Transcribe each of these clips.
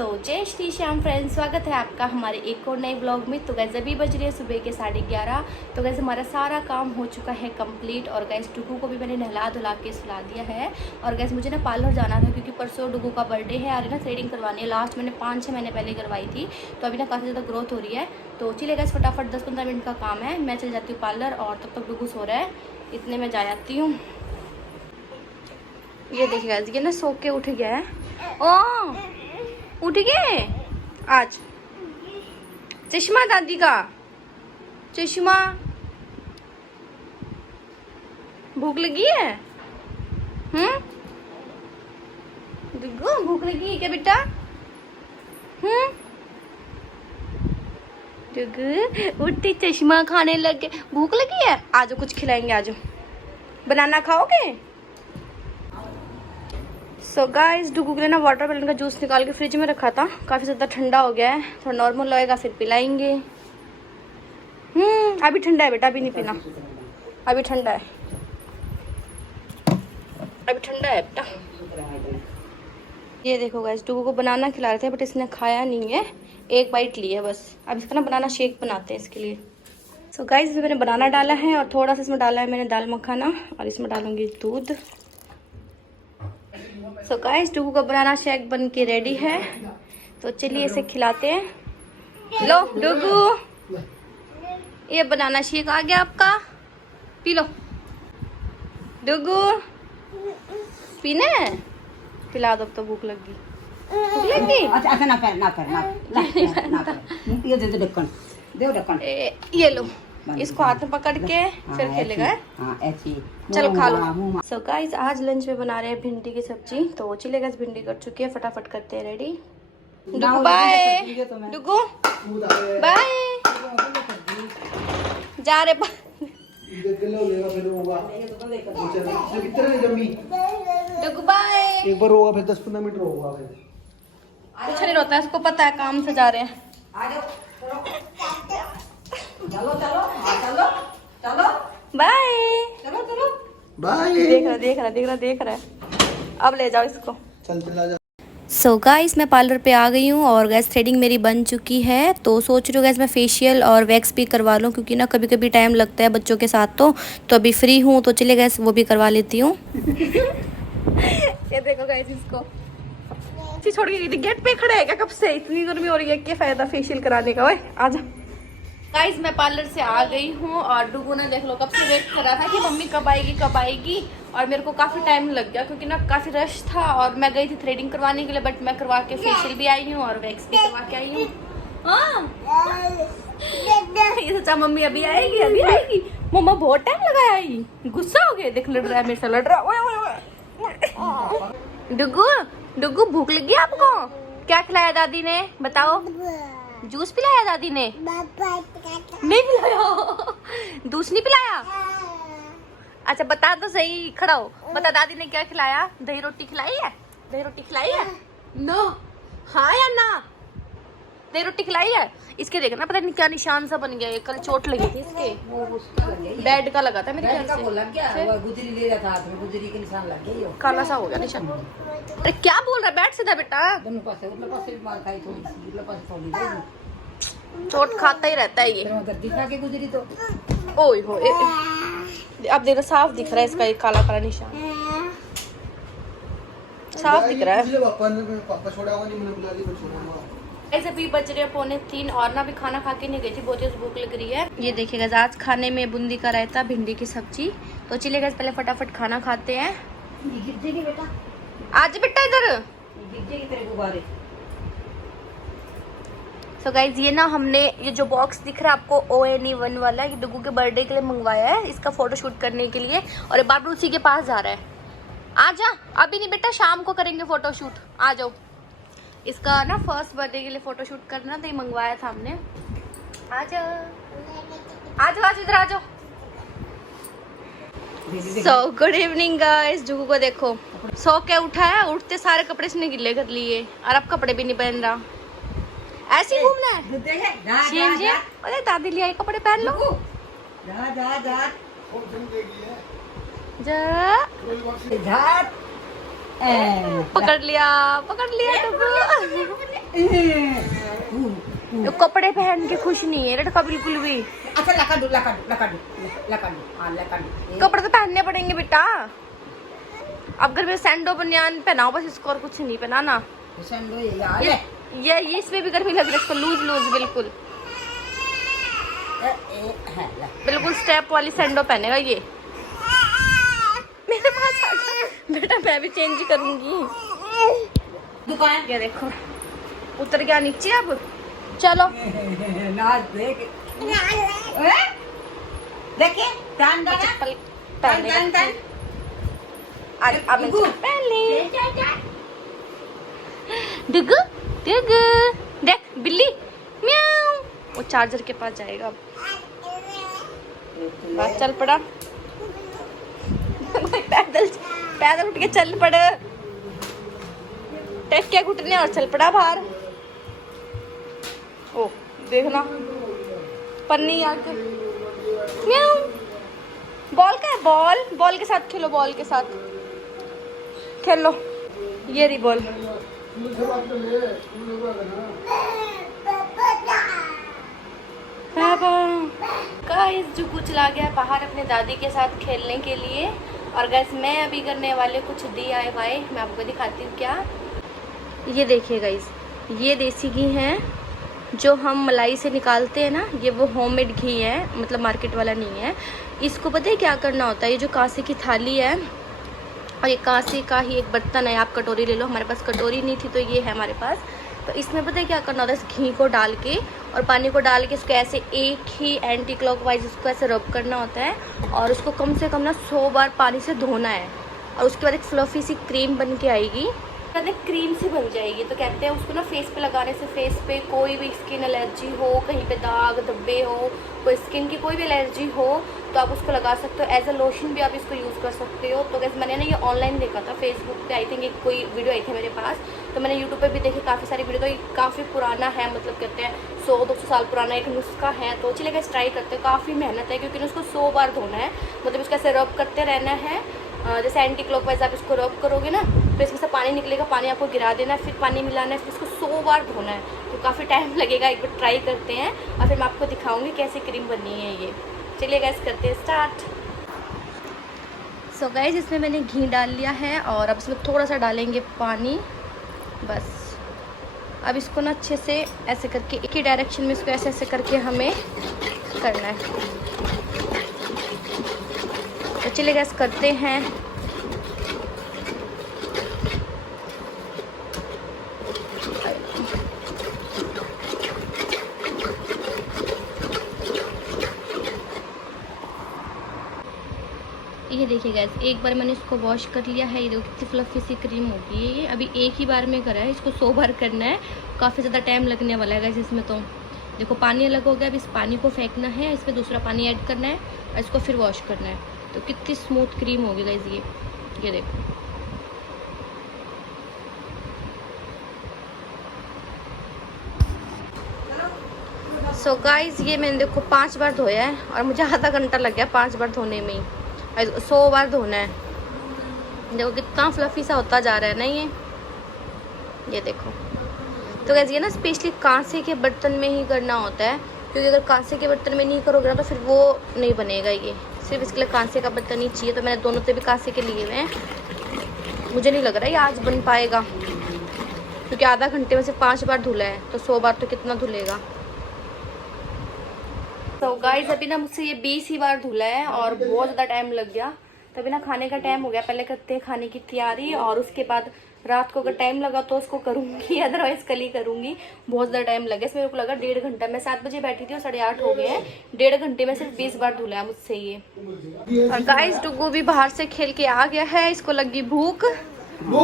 जय श्री श्याम फ्रेंड्स, स्वागत है आपका हमारे एक और नए ब्लॉग में। तो गैस अभी बज रही है सुबह के 11:30। तो गैस हमारा सारा काम हो चुका है कंप्लीट। और गैस डुगू को भी मैंने नहला धुला के सुला दिया है। और गैस मुझे ना पार्लर जाना था क्योंकि परसों डुगू का बर्थडे है और ना थ्रेडिंग करवानी है। लास्ट मैंने 5-6 महीने पहले करवाई थी, तो अभी ना काफ़ी ज़्यादा ग्रोथ हो रही है। तो चलिए गैस फटाफट 10-15 मिनट का काम है, मैं चल जाती हूँ पार्लर और तब तक डुगू सो रहा है, इतने में जा जाती हूँ। ये देखिएगा ये ना सो के उठ गया है। ओ उठ गए आज। चश्मा दादी का चश्मा। भूख लगी है? दुगु भूख लगी है क्या बेटा? दुगु उठती चश्मा खाने लग गए। भूख लगी है? आजो कुछ खिलाएंगे, आजो। बनाना खाओगे? सो गाइस डुगू के लिए ना वाटरमेलन का जूस निकाल के फ्रिज में रखा था, काफ़ी ज़्यादा ठंडा हो गया है। थोड़ा नॉर्मल होएगा फिर पिलाएंगे। अभी ठंडा है बेटा, अभी नहीं पीना, अभी ठंडा है, अभी ठंडा है बेटा। ये देखो गाइस डुगू को बनाना खिला रहे थे बट इसने खाया नहीं है, एक बाइट ली है बस। अब इसका ना बनाना शेक बनाते हैं इसके लिए। सो गाइस इसमें मैंने बनाना डाला है और थोड़ा सा इसमें डाला है मैंने दाल मखाना, और इसमें डालूंगी दूध। सो गाइस डुगू का बनाना शेक बन के रेडी है, तो चलिए इसे खिलाते हैं। लो डुगू, ये बनाना शेक आ गया आपका, पी लो। डुगू पीना है? पिला दो, अब तो भूख लगी। भूख लगी? अच्छा ना कर ये दे ढक्कन, दे ढक्कन। ये लो, इसको हाथ में पकड़ के फिर खेलेगा। ऐसी चलो खा लो। सो गाइस आज लंच में बना रहे हैं भिंडी की सब्जी। तो चलिए गाइस भिंडी कट चुकी है, फटाफट करते हैं रेडी। डुगू बाय, डुगू बाय, जा रहे डुगू बाय। एक बार होगा फिर 10-15 मिनट होगा फिर कुछ नहीं होता है, इसको पता है काम से जा रहे हैं। चलो चलो चलो चलो बाय चलो चलो बाय। देख रहा है। अब ले जाओ इसको, चल चला जा। सो गाइस मैं पार्लर पे आ गई हूँ और गैस थ्रेडिंग मेरी बन चुकी है। तो सोच रही हूँ गैस मैं फेशियल और वैक्स भी करवा लूँ, क्योंकि ना कभी कभी टाइम लगता है बच्चों के साथ। तो अभी फ्री हूँ तो चलिए गैस वो भी करवा लेती हूँ। ये देखो गाइस इसको छोड़ के गई थी, गेट पे खड़ा है क्या? कब से इतनी गर्मी हो रही है, क्या फायदा फेशियल कराने का? ओए आजा। गाइस मैं पार्लर से आ गई हूँ और डुगू ने देख लो कब से वेट कर रहा था कि मम्मी कब आएगी। और मेरे को काफ़ी टाइम लग गया क्योंकि ना काफ़ी रश था और मैं गई थी थ्रेडिंग करवाने के लिए, बट मैं करवा के फेशियल भी आई हूँ और वैक्स भी करवा के आई हूँ। ये सोचा मम्मी अभी आएगी। मम्मा बहुत टाइम लगाया आई, गुस्सा हो गया। देख लड़ रहा है मेरे से, लड़ रहा। डुगू भूख लगी आपको? क्या खिलाया दादी ने बताओ? जूस पिलाया दादी ने? नहीं पिलाया? दूध नहीं पिलाया? अच्छा बता तो सही, खड़ा हो बता, दादी ने क्या खिलाया? दही रोटी खिलाई है? दही रोटी खिलाई है? नो, हाँ या ना? दही रोटी खिलाई है? इसके देखना पता नहीं क्या निशान सा बन गया है, कल चोट लगी थी इसके, बेड का लगा था मेरे ख्याल से। लग गया गुजरी ले रहा था हाथ में, गुजरी के निशान लग गए, यो काला सा हो गया निशान। अरे क्या बोल रहा है, बैठ सीधा बेटा। दोनों पासे उधर पासे भी मार खाई थोड़ी सी, उधर पासे थोड़ी दे, चोट खाता ही रहता है ये। फिर उधर दिखा के गुजरी तो ओए हो, अब देखो साफ दिख रहा है इसका, एक काला काला निशान साफ दिख रहा है। पापा छोड़ा हुआ नहीं, मैंने बुला दी, छोड़ा ऐसे भी बज रहे 2:45 और ना भी खाना खा के नहीं गई थी, बहुत तेज भूख लग रही है। ये देखिएगा आज खाने में बूंदी का रायता, भिंडी की सब्जी। तो चलिए गाइस पहले फटाफट खाना खाते हैं। गिर जाएगी बेटा, आज बेटा इधर गिर जाएगी तेरे गुब्बारे। सो गाइज ये ना हमने ये जो बॉक्स दिख रहा है आपको ONE1 वाला, ये डुगू के बर्थडे के लिए मंगवाया है, इसका फोटोशूट करने के लिए। और ये बाबू उसी के पास जा रहा है। आ जा, अभी नहीं बेटा, शाम को करेंगे फोटोशूट, आ जाओ। इसका ना फर्स्ट बर्थडे के लिए फोटोशूट करना, तो ये मंगवाया था हमने। आ जाओ इधर आ जाओ। सो गुड इवनिंग गाइस, डुगू को देखो सो के उठा है, उठते सारे कपड़े इसने गिले कर लिए और अब कपड़े भी नहीं पहन रहा, ऐसे ही घूमना है। अरे दादी ले आई कपड़े, पहन लो। जा पकड़ लिया डुगू। तो कपड़े पहन के खुश नहीं है लड़का बिल्कुल भी। अच्छा लकाडू। कपड़े तो पहनने पड़ेंगे बेटा। अब घर में सैंडो बनियान पहनाओ बस इसको, और कुछ नहीं पहनाना। सैंडो ये यार ये इसमें भी गर्मी लग रही है इसको, लूज लूज बिल्कुल बिल्कुल स्टेप वाली सैंडो पहनेगा ये। मेरे पास आ जा बेटा, मैं भी चेंज करूंगी। दुकान ये देखो उतर गया नीचे। अब चलो नाच देख देखिए टान डाना चप्पल पहनने अब मैं चप्पल पहन ली। डिग डिग देख बिल्ली म्याऊ, वो चार्जर के पास जाएगा अब। बस चल पड़ा। पैदल पैदल उठ के चल पड़ा, टेक के घुटने और चल पड़ा बाहर। ओ देखना पन्नी यार के म्याऊ। बॉल का है, बॉल के साथ खेलो, बॉल के साथ खेलो। ये रही बॉल। गाइस जुगू चला गया बाहर अपने दादी के साथ खेलने के लिए। और गाइस मैं अभी करने वाले कुछ DIY, मैं आपको दिखाती हूँ क्या। ये देखिए गाइस, ये देसी घी है जो हम मलाई से निकालते हैं ना, ये वो होममेड घी है, मतलब मार्केट वाला नहीं है। इसको पता है क्या करना होता है, ये जो कांसे की थाली है और ये कांसे का ही एक बर्तन है, आप कटोरी ले लो, हमारे पास कटोरी नहीं थी तो ये है हमारे पास। तो इसमें पता है क्या करना होता है, इस घी को डाल के और पानी को डाल के इसको ऐसे एक ही एंटी क्लॉकवाइज इसको ऐसे रब करना होता है और उसको कम से कम ना 100 बार पानी से धोना है। और उसके बाद एक फ्लफी सी क्रीम बन के आएगी, कहते हैं क्रीम सी बन जाएगी। तो कहते हैं उसको ना फेस पे लगाने से फेस पे कोई भी स्किन एलर्जी हो, कहीं पे दाग धब्बे हो, कोई स्किन की कोई भी एलर्जी हो तो आप उसको लगा सकते हो। एज अ लोशन भी आप इसको यूज़ कर सकते हो। तो कैसे मैंने ना ये ऑनलाइन देखा था, फेसबुक पे आई थिंक एक कोई वीडियो आई थी मेरे पास, तो मैंने यूट्यूब पे भी देखी काफ़ी सारी वीडियो। तो ये काफ़ी पुराना है, मतलब कहते हैं 100-200 साल पुराना एक नुस्खा है। तो चलिए गाइस ट्राई करते हैं। काफ़ी मेहनत है क्योंकि उसको 100 बार धोना है, मतलब इसको ऐसे रब करते रहना है। जैसे एंटी क्लॉकवाइज आप इसको रब करोगे ना तो इसमें से पानी निकलेगा, पानी आपको गिरा देना है, फिर पानी मिलाना है, फिर इसको 100 बार धोना है। तो काफ़ी टाइम लगेगा, एक बार ट्राई करते हैं और फिर मैं आपको दिखाऊंगी कैसे क्रीम बनी है ये। चलिए गैस करते हैं स्टार्ट। सो गाइस इसमें मैंने घी डाल लिया है और अब इसमें थोड़ा सा डालेंगे पानी बस। अब इसको ना अच्छे से ऐसे करके एक ही डायरेक्शन में इसको ऐसे ऐसे करके हमें करना है। तो चलिए गैस करते हैं। ये देखिए गैस, एक बार मैंने इसको वॉश कर लिया है। ये देखो कितनी फ्लफी सी क्रीम होगी ये। अभी एक ही बार में करा है, इसको 100 बार करना है, काफ़ी ज़्यादा टाइम लगने वाला है गैस इसमें। तो देखो पानी अलग हो गया, अब इस पानी को फेंकना है, इसमें दूसरा पानी ऐड करना है और इसको फिर वॉश करना है। तो कितनी स्मूथ क्रीम होगी गाइस ये देखो। सो गाइस ये मैंने देखो 5 बार धोया है और मुझे आधा घंटा लग गया 5 बार धोने में ही। 100 बार धोना है। देखो कितना फ्लफी सा होता जा रहा है ना ये देखो। तो गाइस ये ना स्पेशली कांसे के बर्तन में ही करना होता है, क्योंकि अगर कांसे के बर्तन में नहीं करोगे ना तो फिर वो नहीं बनेगा। ये सिर्फ इसके लिए कांसे का बर्तन ही चाहिए। तो मैंने दोनों से भी कांसे के लिए हुए हैं। मुझे नहीं लग रहा है ये आज बन पाएगा, क्योंकि आधा घंटे में से 5 बार धुला है, तो 100 बार तो कितना धुलेगा। तो गाइस अभी ना मुझसे ये 20 ही बार धुला है और बहुत ज़्यादा टाइम लग गया। तभी ना खाने का टाइम हो गया। पहले करते हैं खाने की तैयारी और उसके बाद रात को अगर टाइम लगा तो उसको करूँगी, अदरवाइज कल ही करूँगी। बहुत ज़्यादा टाइम लगे, इसमें मेरे को लगा 1.5 घंटा। मैं 7 बजे बैठी थी और 8:30 हो गए हैं। 1.5 घंटे में सिर्फ 20 बार धुला है मुझसे ये। और गाइस डुगू भी बाहर से खेल के आ गया है, इसको लगी भूख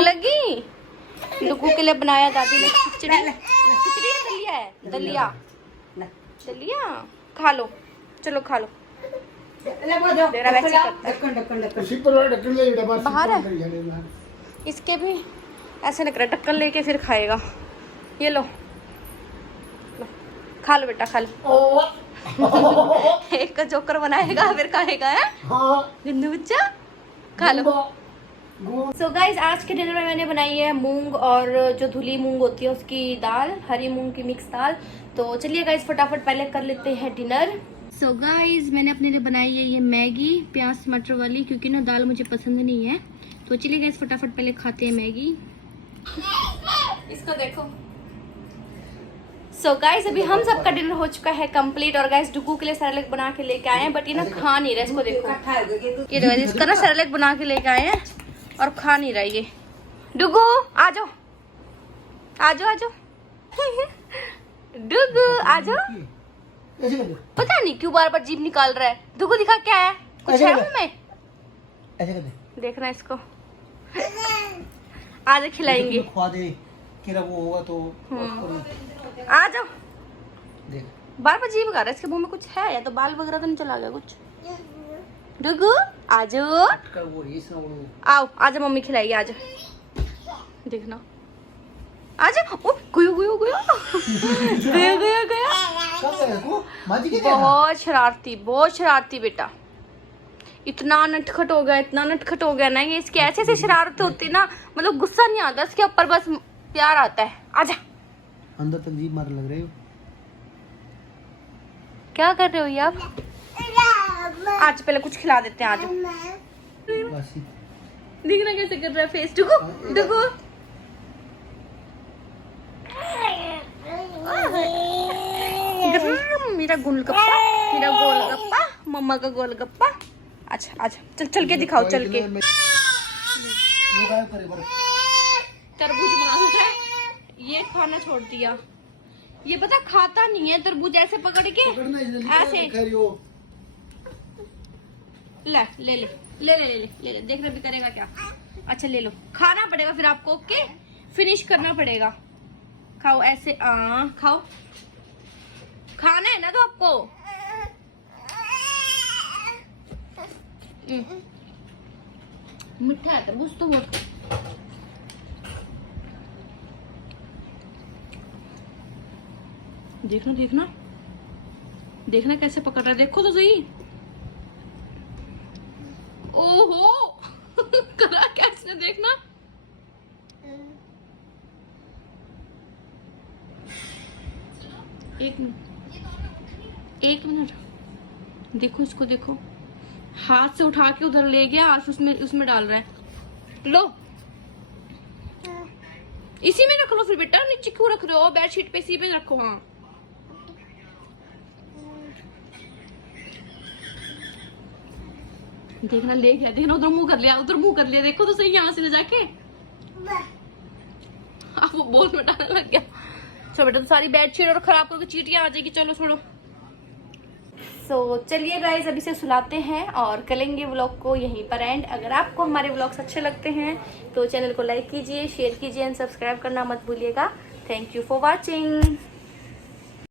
लगी। डुगू के लिए बनाया दादी ने खिचड़ी। खिचड़ी या दलिया है? दलिया दलिया खा लो, चलो खा लो। बाहर है, इसके भी ऐसे नहीं कर, ढक्कन लेके फिर खाएगा। ये लो खा लो बेटा, खा लो। एक का जोकर बनाएगा फिर खाएगा है। हाँ। बिंदु बच्चा खा लो। सो गाइज आज के डिनर में मैंने बनाई है मूंग और जो धुली मूंग होती है उसकी दाल, हरी मूंग की मिक्स दाल। तो चलिए गाइज फटाफट पहले कर लेते हैं डिनर। सो गाइज मैंने अपने लिए बनाई है ये मैगी प्याज टमाटर वाली, क्योंकि ना दाल मुझे पसंद नहीं है। तो चलिए गाइज फटाफट पहले खाते हैं मैगी। इसको देखो। सो गाइज अभी हम सबका डिनर हो चुका है कंप्लीट और गाइज डुगू के लिए सैलेड बना के लेके आए हैं, बट ये ना खा नहीं रहा। इसको देखो, ये देखो इसका ना सैलेड बना के लेके आए हैं और खा नहीं रहा ये। डुगू आ जाओ, आ जाओ, आ जाओ। डुगू आ जाओ। ऐसे कर दे, पता नहीं क्यों बार बार जीभ निकाल रहा है। डुगू दिखा क्या है, कुछ है मुंह में? ऐसे कर दे। देखना इसको। आज खिलाएंगे। खवा दे कि वो होगा तो आ जाओ। देख बार बार जीभ निकाल रहा है, इसके मुंह में कुछ है या तो बाल वगैरह तो नहीं चला गया कुछ। डुगू आ जाओ, कर वो ये सुना वो आओ आजा, मम्मी खिलाएगी, आजा। देखना आजा। ओ गयो गयो गयो गयो गयो गयो। कब गया को माजी के क्या बहुत शरारती बेटा। इतना नटखट हो गया, इतना नटखट हो गया ना ये। इसकी ऐसे ऐसे शरारत होती ना, मतलब गुस्सा नहीं आता इसके ऊपर, बस प्यार आता है। आजा। अंदर तक जीभ मारने लग रहे हो। क्या कर रहे हो ये आप? आज पहले कुछ खिला देते हैं। आज वासी देखना कैसे कर रहा है फेस। डुगू डुगू मेरा गोलगप्पा, मेरा गोलगप्पा, मम्मा का गोलगप्पा। अच्छा अच्छा, चल चल के दिखाओ, चल के। तरबूज मांग रहा है, ये खाना छोड़ दिया। ये पता खाता नहीं है तरबूज, ऐसे पकड़ के ऐसे ले ले ले ले ले ले ले ले, देखना भी करेगा क्या। अच्छा ले लो, खाना पड़ेगा फिर आपको। ओके, फिनिश करना पड़ेगा। खाओ ऐसे, खाओ, खाना है ना तो आपको। मिठा है तरबूज तो बहुत। देखना देखना देखना कैसे पकड़ रहा है, देखो तो सही। ओहो करा कैसे, देखना। एक मिनट देखो इसको, देखो हाथ से उठा के उधर ले गया, आज उसमें डाल रहा है। लो इसी में रख लो फिर बेटा, नीचे क्यों रख रहे हो? बेडशीट पे इसी पे रखो। हाँ देखना ले गया, देखना उधर मुंह कर लिया, उधर मुंह कर लिया। देखो तो सही यहाँ से ले जाके आप वो बोल में डालने लग गया। चलो बेटा, तो सारी बेडशीट और खराब करके चीटियां आ जाएगी। चलो छोड़ो। सो चलिए गाइज अभी से सुलाते हैं और करेंगे व्लॉग को यहीं पर एंड। अगर आपको हमारे व्लॉग्स अच्छे लगते हैं तो चैनल को लाइक कीजिए, शेयर कीजिए एंड सब्सक्राइब करना मत भूलिएगा। Thank you for watching.